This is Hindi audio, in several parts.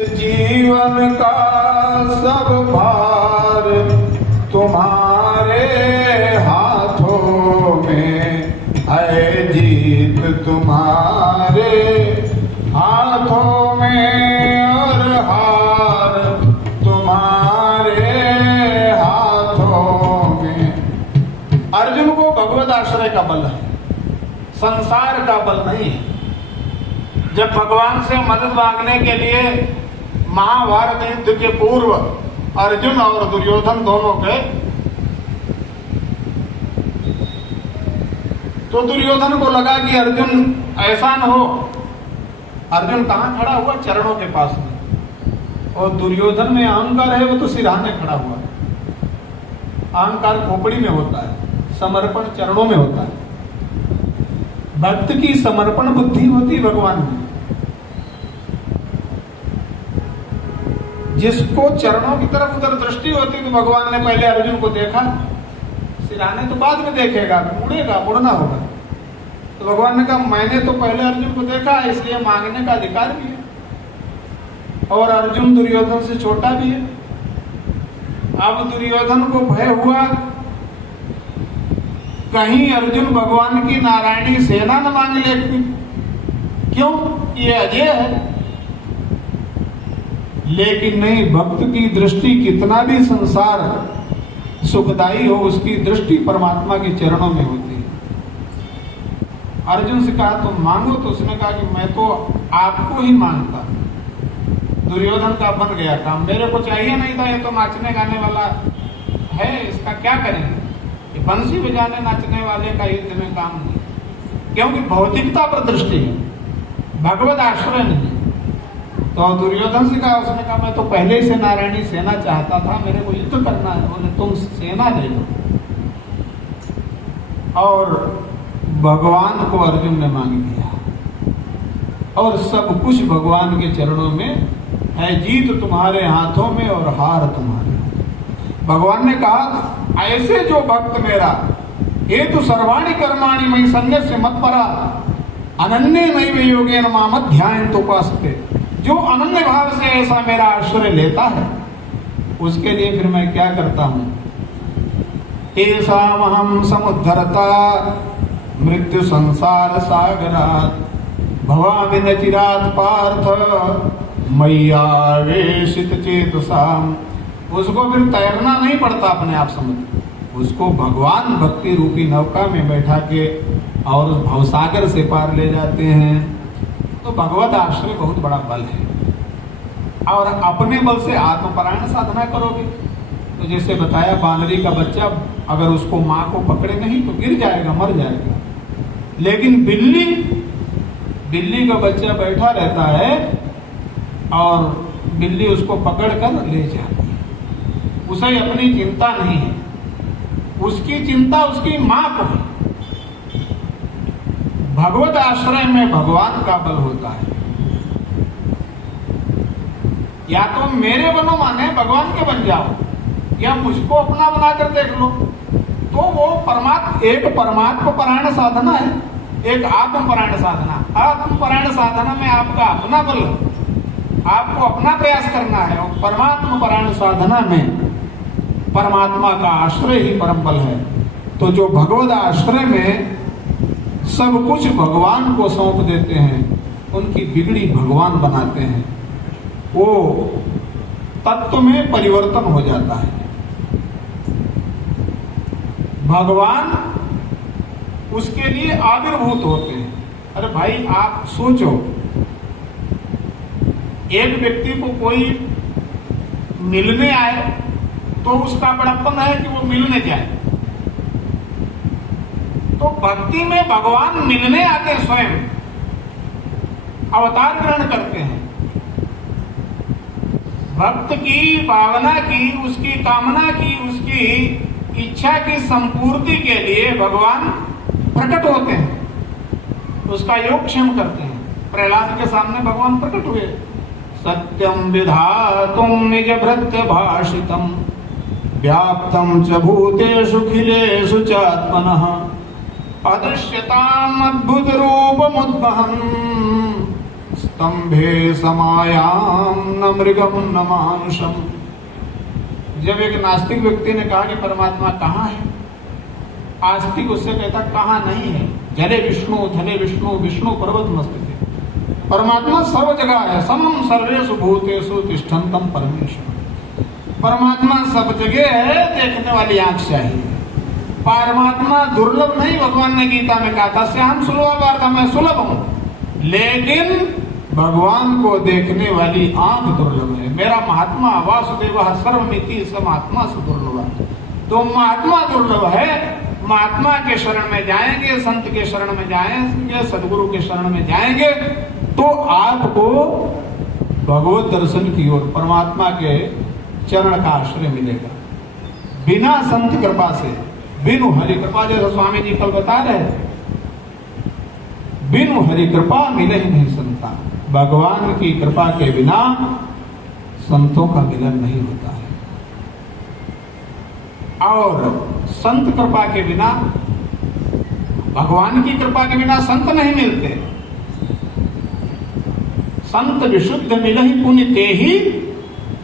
जीवन का सब भार तुम्हारे हाथों में है, जीत तुम्हारे हाथों में और हार तुम्हारे हाथों में। अर्जुन को भगवत आश्रय का बल है, संसार का बल नहीं है। जब भगवान से मदद मांगने के लिए महाभारत युद्ध के पूर्व अर्जुन और दुर्योधन दोनों गए, तो दुर्योधन को लगा कि अर्जुन ऐसा न हो। अर्जुन कहाँ खड़ा हुआ? चरणों के पास में। और दुर्योधन में अहंकार है, वो तो सिरहाने खड़ा हुआ है। अहंकार खोपड़ी में होता है, समर्पण चरणों में होता है। भक्त की समर्पण बुद्धि होती है भगवान में। जिसको चरणों की तरफ उधर दृष्टि होती, तो भगवान ने पहले अर्जुन को देखा, सिराने तो बाद में देखेगा, मुड़ेगा, मुड़ना होगा। तो भगवान ने कहा मैंने तो पहले अर्जुन को देखा, इसलिए मांगने का अधिकार भी है। और अर्जुन दुर्योधन से छोटा भी है। अब दुर्योधन को भय हुआ कहीं अर्जुन भगवान की नारायणी सेना न मांग ले, क्यों? ये अजय है। लेकिन नहीं, भक्त की दृष्टि कितना भी संसार सुखदायी हो, उसकी दृष्टि परमात्मा के चरणों में होती है। अर्जुन से कहा तुम मांगो, तो उसने कहा कि मैं तो आपको ही मांगता। दुर्योधन का बन गया काम, मेरे को चाहिए नहीं था, ये तो नाचने गाने वाला है, इसका क्या करेंगे? ये बंसी बजाने नाचने वाले का युद्ध में काम नहीं, क्योंकि भौतिकता पर दृष्टि है, भगवत आश्रय नहीं। तो दुर्योधन से कहा, उसने कहा मैं तो पहले से नारायणी सेना चाहता था, मेरे को युद्ध करना है। बोले तुम सेना दे दो। और भगवान को अर्जुन ने मांग लिया, और सब कुछ भगवान के चरणों में है। जीत तुम्हारे हाथों में और हार तुम्हारे। भगवान ने कहा ऐसे जो भक्त मेरा हेतु सर्वाणि कर्माणि मयि सन्न्यस्य मत्परा अनन्य नैव योगेन माम ध्यायन्त उपासते। जो अनन्य भाव से ऐसा मेरा आश्रय लेता है, उसके लिए फिर मैं क्या करता हूं? तेषामहं समुद्धरता मृत्यु संसार सागरात् भवामि न चिरात् पार्थ मय्यावेशित चेतसाम्। उसको फिर तैरना नहीं पड़ता अपने आप समुद्र, उसको भगवान भक्ति रूपी नौका में बैठा के और उस भवसागर से पार ले जाते हैं। तो भगवत आश्रय बहुत बड़ा बल है। और अपने बल से आत्मपरायण साधना करोगे तो जैसे बताया, बानरी का बच्चा अगर उसको माँ को पकड़े नहीं तो गिर जाएगा, मर जाएगा। लेकिन बिल्ली का बच्चा बैठा रहता है और बिल्ली उसको पकड़ कर ले जाती है। उसे अपनी चिंता नहीं है, उसकी चिंता उसकी माँ को है। भगवत आश्रय में भगवान का बल होता है। या तो मेरे बनो, माने भगवान के बन जाओ, या मुझको अपना बनाकर देख लो। तो वो एक परमात्मा परायण साधना है, एक आत्मपरायण साधना। आत्मपरायण साधना में आपका अपना बल, आपको अपना प्रयास करना है। और परमात्मा परायण साधना में परमात्मा का आश्रय ही परम बल है। तो जो भगवत आश्रय में सब कुछ भगवान को सौंप देते हैं, उनकी बिगड़ी भगवान बनाते हैं, वो तत्व में परिवर्तन हो जाता है। भगवान उसके लिए आविर्भूत होते हैं। अरे भाई आप सोचो, एक व्यक्ति को कोई मिलने आए तो उसका बड़प्पन है कि वो मिलने जाए। तो भक्ति में भगवान मिलने आते हैं, स्वयं अवतार ग्रहण करते हैं। भक्त की भावना की, उसकी कामना की, उसकी इच्छा की संपूर्ति के लिए भगवान प्रकट होते हैं, उसका योगक्षेम करते हैं। प्रहलाद के सामने भगवान प्रकट हुए। सत्यम विधातुम निज भृत्य भाषितम व्याप्तम च भूतेषु खिलेषु च आत्मनः अदृश्यताम अद्भुत रूपमुद्वहन् स्तंभे समायाम न मृगम न मानुषम। जब एक नास्तिक व्यक्ति ने कहा कि परमात्मा कहाँ है, आस्तिक उससे कहता कहाँ नहीं है। जले विष्णु विष्णु पर्वत मस्तके। परमात्मा सर्व जगह है। समम सर्वेषु भूतेषु तिष्ठन्तम परमेश्वर। परमात्मा सब जगह है, देखने वाली आंख चाहिए। परमात्मा दुर्लभ नहीं, भगवान ने गीता में कहा था श्याम सुलभ, मैं सुलभ हूं, लेकिन भगवान को देखने वाली आंख दुर्लभ है। मेरा महात्मा वासुदेव सर्वमिति स महात्मा सुदुर्लभ। तो महात्मा दुर्लभ है। महात्मा के शरण में जाएंगे, संत के शरण में जाएंगे, सदगुरु के शरण में जाएंगे तो आपको भगवत दर्शन की ओर, परमात्मा के चरण का आश्रय मिलेगा। बिना संत कृपा से, बिनु हरि कृपा, जैसे स्वामी जी कल बता रहे, बिनु हरि कृपा मिले ही नहीं संता। भगवान की कृपा के बिना संतों का मिलन नहीं होता है, और संत कृपा के बिना, भगवान की कृपा के बिना संत नहीं मिलते। संत विशुद्ध मिले ही पुण्य ते ही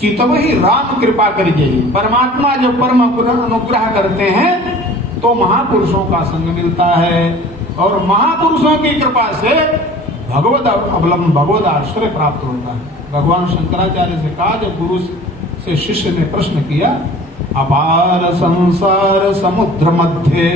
चितव ही राम कृपा करिए। परमात्मा जब परम अनुग्रह करते हैं तो महापुरुषों का संग मिलता है, और महापुरुषों की कृपा से भगवत अवलंब, भगवत आश्रय प्राप्त होता है। भगवान शंकराचार्य से कहा, जब गुरु से शिष्य ने प्रश्न किया, अपार संसार समुद्र मध्य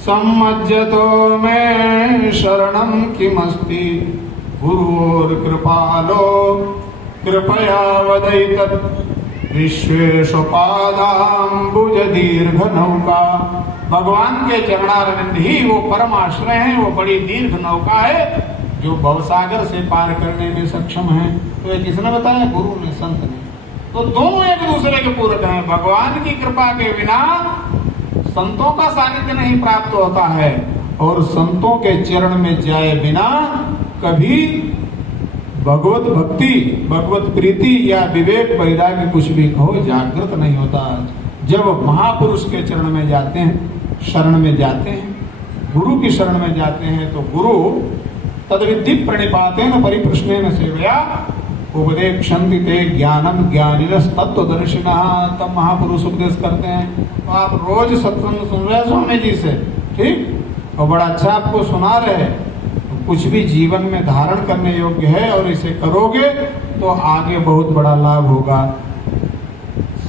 सम्मज्जतो में शरणम किमस्ति गुरुर कृपालो कृपया वदैतत् विश्वेशु पादाम्बुज दीर्घ नौका। भगवान के चरणारविंद ही वो परम आश्रय है, वो बड़ी दीर्घ नौका है जो भवसागर से पार करने में सक्षम है। तो ये किसने बताया? गुरु ने, संत ने। तो दोनों एक दूसरे के पूरक हैं। भगवान की कृपा के बिना संतों का सानिध्य नहीं प्राप्त होता है, और संतों के चरण में जाए बिना कभी भगवत भक्ति, भगवत प्रीति या विवेक वैराग्य कुछ भी कहो जागृत नहीं होता। जब महापुरुष के चरण में जाते हैं, शरण में जाते हैं, गुरु की शरण में जाते हैं, तो गुरु तद्विद्धि प्रणिपातेन परिप्रश्नेन सेवया उपदेक्षन्ति ते ज्ञानम ज्ञानिनस् तत्त्वदर्शिनः। तब महापुरुष उपदेश करते हैं। तो आप रोज सत्संग सुन रहे स्वामी जी से, ठीक, और बड़ा अच्छा आपको सुना रहे, कुछ भी जीवन में धारण करने योग्य है, और इसे करोगे तो आगे बहुत बड़ा लाभ होगा।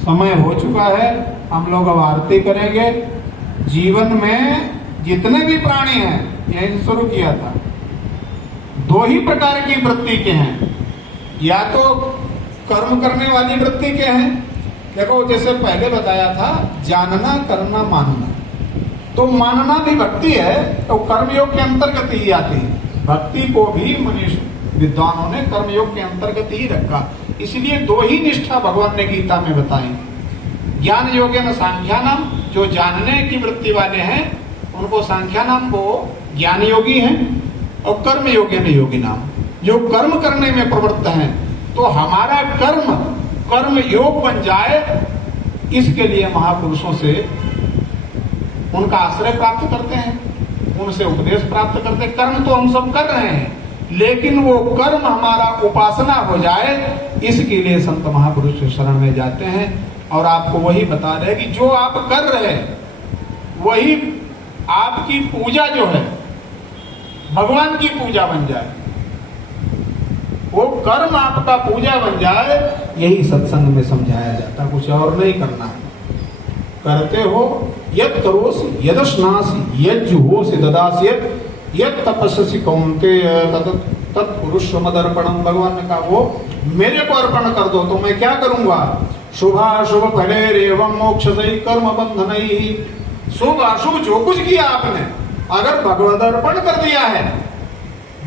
समय हो चुका है, हम लोग अब आरती करेंगे। जीवन में जितने भी प्राणी हैं, यही शुरू किया था, दो ही प्रकार की वृत्ति के हैं। या तो कर्म करने वाली वृत्ति के हैं। देखो, जैसे पहले बताया था, जानना, करना, मानना। तो मानना भी भक्ति है, तो कर्मयोग के अंतर्गत ही आती है। भक्ति को भी मनुष्य विद्वानों ने कर्मयोग के अंतर्गत ही रखा। इसलिए दो ही निष्ठा भगवान ने गीता में बताई। ज्ञान योगेन सांख्यानाम, जो जानने की वृत्ति वाले हैं उनको सांख्यानाम को ज्ञान योगी हैं, और कर्म योगेन योगिनाम, जो कर्म करने में प्रवृत्त हैं। तो हमारा कर्म योग बन जाए, इसके लिए महापुरुषों से उनका आश्रय प्राप्त करते हैं, उनसे उपदेश प्राप्त करते हैं। कर्म तो हम सब कर रहे हैं, लेकिन वो कर्म हमारा उपासना हो जाए, इसके लिए संत महापुरुष के शरण में जाते हैं। और आपको वही बता रहे कि जो आप कर रहे हैं वही आपकी पूजा जो है भगवान की पूजा बन जाए, वो कर्म आपका पूजा बन जाए, यही सत्संग में समझाया जाता। कुछ और नहीं करना है। करते हो यत् करोसि यदश्नासि यज्जुहोसि ददासि यत् तपस्सि कौन्तेय तत्पुरुषमदर्पणम। भगवान ने कहा, वो मेरे को अर्पण कर दो तो मैं क्या करूंगा? शुभाशुभ फलेरेवं मोक्षदै कर्म बंधनैः। शुभ अशुभ जो कुछ किया आपने, अगर भगवद अर्पण कर दिया है,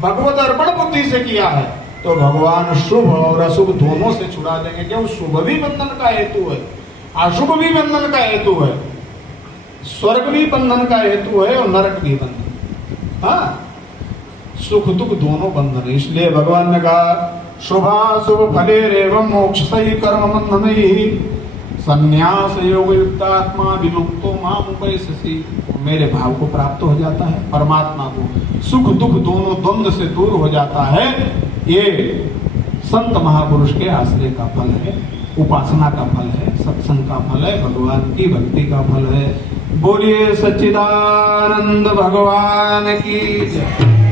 भगवद अर्पण बुद्धि से किया है, तो भगवान शुभ और अशुभ दोनों से छुड़ा देंगे। क्यों? शुभ भी बंधन का हेतु है, अशुभ भी बंधन का हेतु है, स्वर्ग भी बंधन का हेतु है और नरक भी बंधन। हाँ, सुख दुख दोनों बंधन है। इसलिए भगवान ने कहा, शुभाशुभ फलेरेवं मोक्षदै कर्म बंधनैः संन्यास योग युक्तात्मा विमुक्तो माम उपैससि। मेरे भाव को प्राप्त हो जाता है, परमात्मा को, सुख दुख दोनों द्वंद्व से दूर हो जाता है, ये संत महापुरुष के आश्रय का फल है, उपासना का फल है, सत्संग का फल है, भगवान की भक्ति का फल है। बोलिए सच्चिदानंद भगवान की जय।